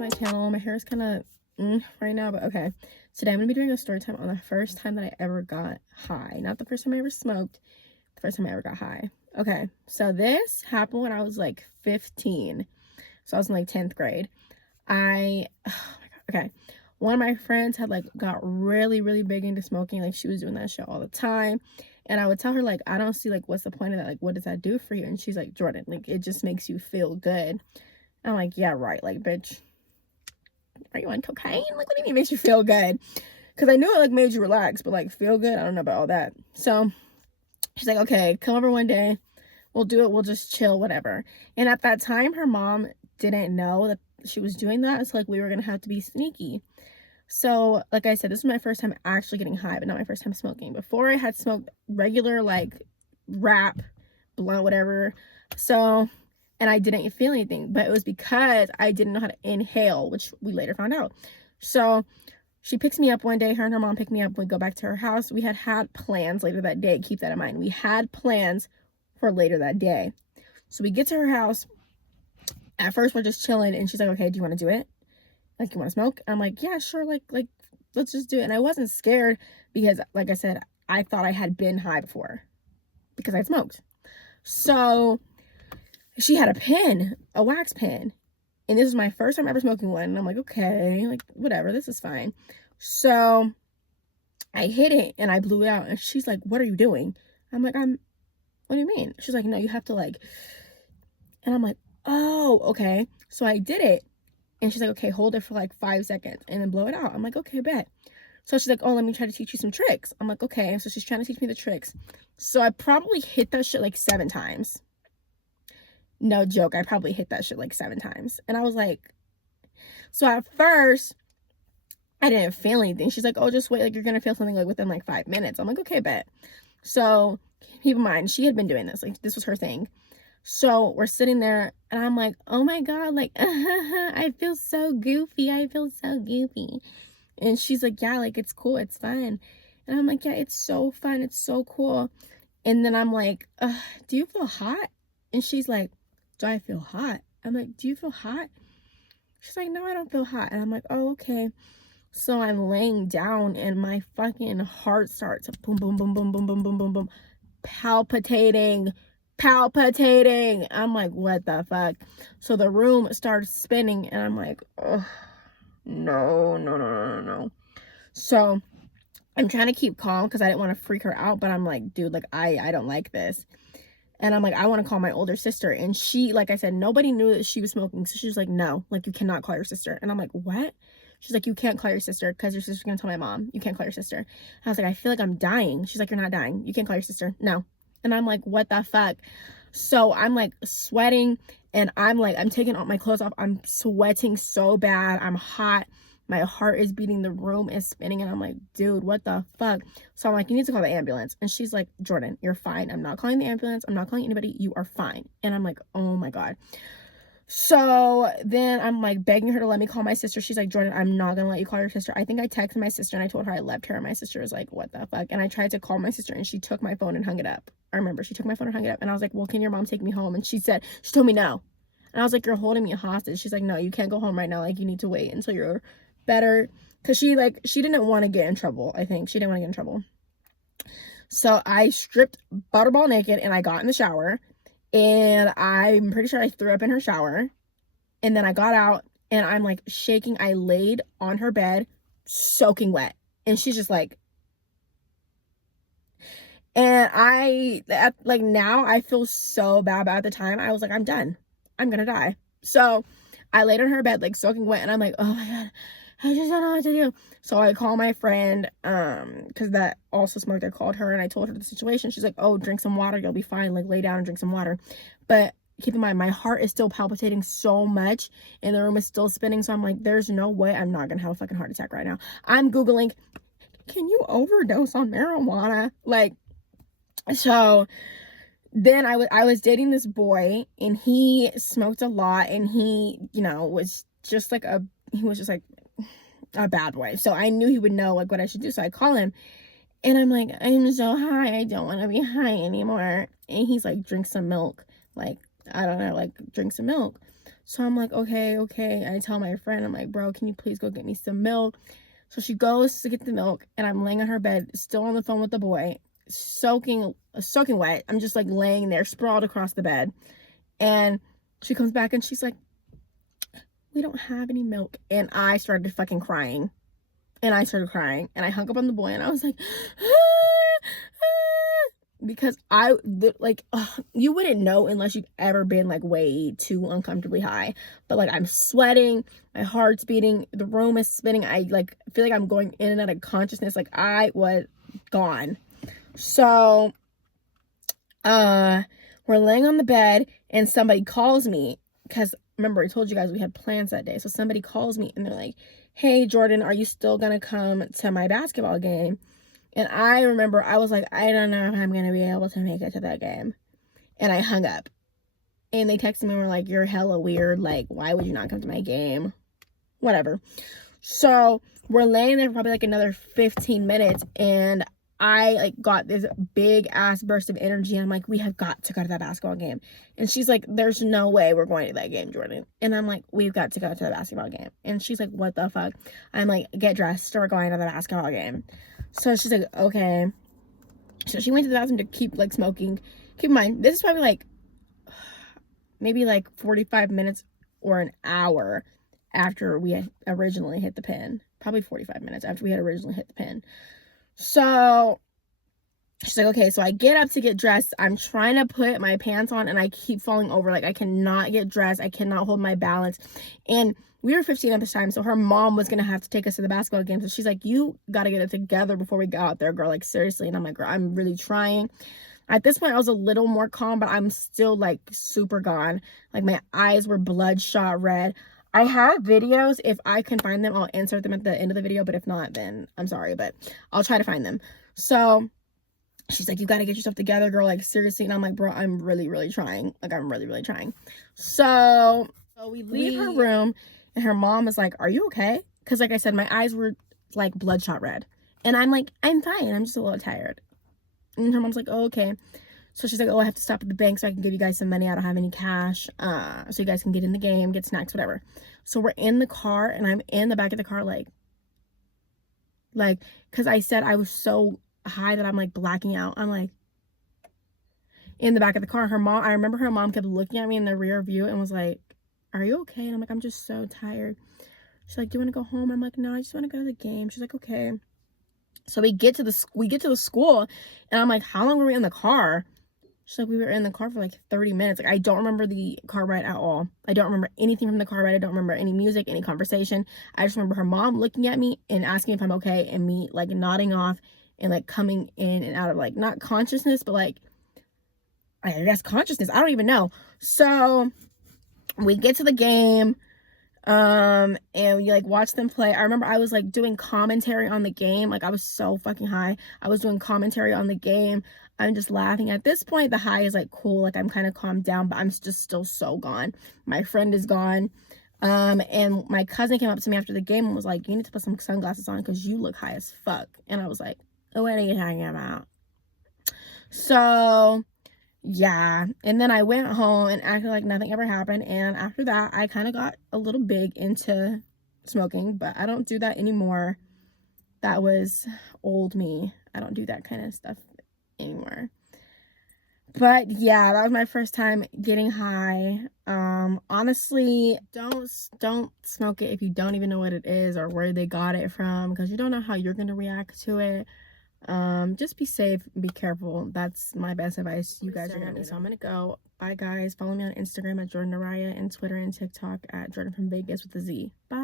to my channel. My hair is kind of right now, but okay. Today I'm going to be doing a story time on the first time that I ever got high. Not the first time I ever smoked, the first time I ever got high. Okay, so this happened when I was like 15. So I was in like 10th grade. Oh my God, okay. One of my friends had like got really, really big into smoking. Like she was doing that shit all the time. And I would tell her like, I don't see like, what's the point of that? Like, what does that do for you? And she's like, Jordan, like it just makes you feel good. I'm like, yeah, right. Like, bitch, are you on cocaine? Like, what do you mean it makes you feel good? Because I knew it like made you relax, but like feel good, I don't know about all that. So she's like, okay, come over one day, we'll do it, we'll just chill, whatever. And at that time her mom didn't know that she was doing that, so like we were gonna have to be sneaky. So like I said, this was my first time actually getting high, but not my first time smoking. Before I had smoked regular like wrap, blunt, whatever. So, and I didn't feel anything, but it was because I didn't know how to inhale, which we later found out. So she picks me up one day, her and her mom pick me up, we go back to her house. We had plans later that day, keep that in mind. We had plans for later that day. So we get to her house. At first we're just chilling and she's like, okay, do you want to do it? Like, you want to smoke? And I'm like, yeah, sure, like let's just do it. And I wasn't scared because like I said, I thought I had been high before because I smoked. So she had a pen, a wax pen, and this was my first time ever smoking one. And I'm like, okay, like whatever, this is fine. So I hit it and I blew it out. And she's like, what are you doing? I'm like, what do you mean? She's like, no, you have to like, and I'm like, oh, okay. So I did it. And she's like, okay, hold it for like 5 seconds and then blow it out. I'm like, okay, bet. So she's like, oh, let me try to teach you some tricks. I'm like, okay. So she's trying to teach me the tricks. So I probably hit that shit like 7 times. No joke, I probably hit that shit like 7 times. And I was like, so at first, I didn't feel anything. She's like, oh, just wait, like you're gonna feel something like within like 5 minutes. I'm like, okay, bet. So keep in mind, she had been doing this, like this was her thing. So we're sitting there and I'm like, oh my God, like, I feel so goofy. I feel so goofy. And she's like, yeah, like it's cool, it's fun. And I'm like, yeah, it's so fun, it's so cool. And then I'm like, do you feel hot? And she's like, do I feel hot? I'm like, do you feel hot? She's like, no, I don't feel hot. And I'm like, oh, okay. So I'm laying down and my fucking heart starts boom, boom, boom, boom, boom, boom, boom, boom, boom, palpitating. I'm like, what the fuck? So the room starts spinning and I'm like, oh, no. So I'm trying to keep calm because I didn't want to freak her out, but I'm like, dude, like I don't like this. And I'm like, I want to call my older sister. And she, like I said, nobody knew that she was smoking. So she's like, no, like you cannot call your sister. And I'm like, what? She's like, you can't call your sister because your sister's going to tell my mom. You can't call your sister. I was like, I feel like I'm dying. She's like, you're not dying. You can't call your sister. No. And I'm like, what the fuck? So I'm like sweating and I'm taking all my clothes off. I'm sweating so bad. I'm hot. My heart is beating, the room is spinning, and I'm like, dude, what the fuck? So I'm like, you need to call the ambulance. And she's like, Jordan, you're fine. I'm not calling the ambulance. I'm not calling anybody. You are fine. And I'm like, oh my God. So then I'm like begging her to let me call my sister. She's like, Jordan, I'm not gonna let you call your sister. I think I texted my sister and I told her I left her, and my sister was like, what the fuck? And I tried to call my sister and she took my phone and hung it up. I remember she took my phone and hung it up, and I was like, well, can your mom take me home? And she told me no. And I was like, you're holding me hostage. She's like, no, you can't go home right now. Like, you need to wait until you're better. Because she didn't want to get in trouble. I think she didn't want to get in trouble. So I stripped Butterball naked and I got in the shower, and I'm pretty sure I threw up in her shower. And then I got out and I'm like shaking. I laid on her bed soaking wet, and she's just like, and now I feel so bad, but at the time I was like, I'm done, I'm gonna die. So I laid on her bed like soaking wet, and I'm like, oh my God, I just don't know what to do. So I call my friend, because that also smoked. I called her and I told her the situation. She's like, oh, drink some water, you'll be fine. Like, lay down and drink some water. But keep in mind, my heart is still palpitating so much and the room is still spinning. So I'm like, there's no way I'm not gonna have a fucking heart attack right now. I'm Googling, can you overdose on marijuana? Like, so then I was dating this boy, and he smoked a lot, and he, was just like a bad boy. So I knew he would know like what I should do. So I call him and I'm like, I'm so high, I don't want to be high anymore. And he's like, drink some milk. Like, I don't know, like drink some milk. So I'm like, okay. I tell my friend, I'm like, bro, can you please go get me some milk? So she goes to get the milk, and I'm laying on her bed, still on the phone with the boy, soaking wet. I'm just like laying there, sprawled across the bed. And she comes back and she's like, we don't have any milk. And I started fucking crying. And I started crying. And I hung up on the boy and I was like, because you wouldn't know unless you've ever been like way too uncomfortably high. But like I'm sweating, my heart's beating, the room is spinning. I like feel like I'm going in and out of consciousness. Like I was gone. So we're laying on the bed and somebody calls me, because remember I told you guys we had plans that day. So somebody calls me and they're like, hey Jordan, are you still gonna come to my basketball game? And I remember I was like, I don't know if I'm gonna be able to make it to that game. And I hung up. And they texted me and were like, you're hella weird, like why would you not come to my game? Whatever. So we're laying there for probably like another 15 minutes, and I like got this big ass burst of energy. I'm like, we have got to go to that basketball game. And she's like, there's no way we're going to that game, Jordan. And I'm like, we've got to go to the basketball game. And she's like, what the fuck? I'm like, get dressed, we're going to the basketball game. So she's like, okay. So she went to the bathroom to keep like smoking. Keep in mind, this is probably like maybe like 45 minutes or an hour after we had originally hit the pin. Probably 45 minutes after we had originally hit the pin. So she's like, okay. So I get up to get dressed. I'm trying to put my pants on and I keep falling over. Like I cannot get dressed. I cannot hold my balance. And we were 15 at this time, so her mom was gonna have to take us to the basketball game. So she's like, you gotta get it together before we go out there, girl. Like seriously. And I'm like, girl, I'm really trying. At this point, I was a little more calm, but I'm still like super gone. Like my eyes were bloodshot red. I have videos. If I can find them, I'll insert them at the end of the video. But if not, then I'm sorry, but I'll try to find them. So she's like, you got to get yourself together, girl. Like seriously. And I'm like, bro, I'm really, really trying. Like I'm really, really trying. So we leave her room and her mom is like, are you okay? Because like I said, my eyes were like bloodshot red. And I'm like, I'm fine. I'm just a little tired. And her mom's like, oh, okay. So she's like, oh, I have to stop at the bank so I can give you guys some money. I don't have any cash. So you guys can get in the game, get snacks, whatever. So we're in the car and I'm in the back of the car like, because I said I was so high that I'm like blacking out. I'm like in the back of the car. I remember her mom kept looking at me in the rear view and was like, are you okay? And I'm like, I'm just so tired. She's like, do you want to go home? I'm like, no, I just want to go to the game. She's like, okay. So we get to the school and I'm like, how long were we in the car? She's like, we were in the car for like 30 minutes. Like, I don't remember the car ride at all. I don't remember anything from the car ride. I don't remember any music, any conversation. I just remember her mom looking at me and asking if I'm okay and me like nodding off and like coming in and out of like, not consciousness, but like, I guess consciousness. I don't even know. So we get to the game. And we like watch them play. I remember I was like doing commentary on the game. Like I was so fucking high. I was doing commentary on the game. I'm just laughing. At this point, the high is like cool. Like I'm kind of calmed down, but I'm just still so gone. My friend is gone. And my cousin came up to me after the game and was like, you need to put some sunglasses on because you look high as fuck. And I was like, oh, what are you talking about? So yeah, and then I went home and acted like nothing ever happened. And after that, I kind of got a little big into smoking, but I don't do that anymore. That was old me. I don't do that kind of stuff anymore. But yeah, that was my first time getting high. Honestly, don't smoke it if you don't even know what it is or where they got it from, because you don't know how you're gonna react to it. Just be safe and be careful. That's my best advice. You guys are gonna need. So I'm gonna go. Bye guys. Follow me on Instagram at jordanairiyah and Twitter and TikTok at Jordan from Vegas with a Z. Bye.